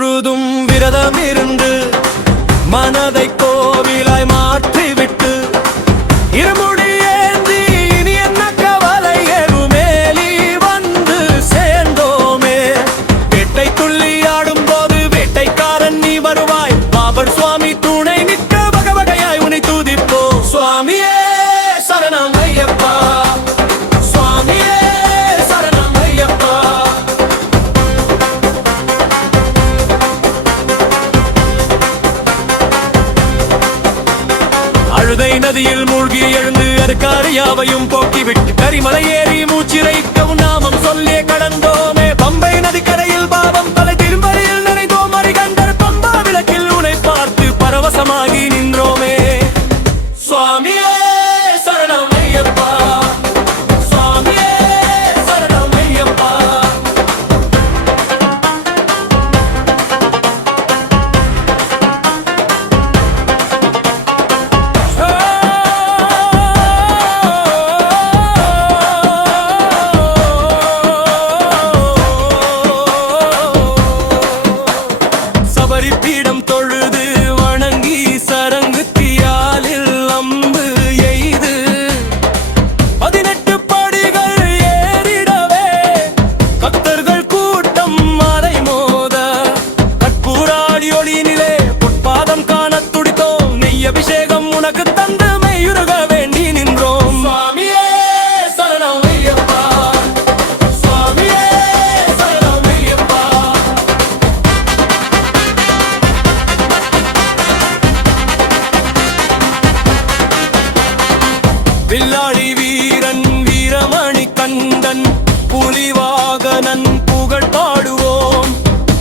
முழுதும் விரதம் இருந்து மனதை கோவிலாய் மாற்றிவிட்டு இருமுடி ஏந்தி இனி என்ன கவலை எருமேலி வந்து சேர்ந்தோமே. வேட்டை துள்ளி ஆடும் போது வேட்டைக்காரன் நீ வருவாய், பாபர் சுவாமி துணை நிற்க வகை வகையாய் உன்னை துதிப்போ. சுவாமியே சரணம் ஐயப்பா, சுவாமியே சரணம் ஐயப்பா. அழுதை நதியில் மூழ்கி எழுந்து அருக்காரியாவையும் போக்கிவிட்டு கரிமலை ஏறி மூச்சிறைக்கவும் நாமம் சொல்லே கடந்தோமே. பம்பை நதிக்கரையில் பாவம் தலை திரும்பலில் நினைத்தோம், அரிகண்டர் பம்பா விளக்கில் உன்னை பார்த்து பரவசமாகி நின்றோமே. சுவாமியே சரணம் ஐயப்பா, சுவாமியே சரணம் ஐயப்பா. சபரி பீடம் தொழுது வணங்கி சரங்கு தியாலில் அம்பு எய்து 18 படிகள் ஏறிடவே கத்தர்கள் கூட்டம் மறை மோத கற்பூராடி ஒளியினிலே பொற்பாதம் காண துடித்தோம். நெய் அபிஷேகம் உனக்கு தந்து மெய்யுருக வேண்டி நின்றோம். சுவாமியே சரணம் ஐயப்பா, சுவாமியே சரணம் ஐயப்பா. வில்லாளி வீரன் வீரமணி கண்டன் புலிவாகனன் புகழ் பாடுவோம்.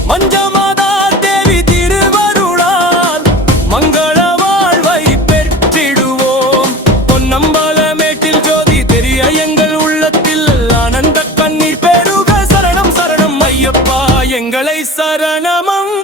மஞ்சமாதா தேவி திருவருளால் மங்கள வாழ்வை பெற்றிடுவோம். பொன்னம்பலமேட்டில் ஜோதி தெரிய எங்கள் உள்ளத்தில் ஆனந்த கண்ணீர் பெருக. சரணம் சரணம் ஐயப்பா, எங்களை சரணமம்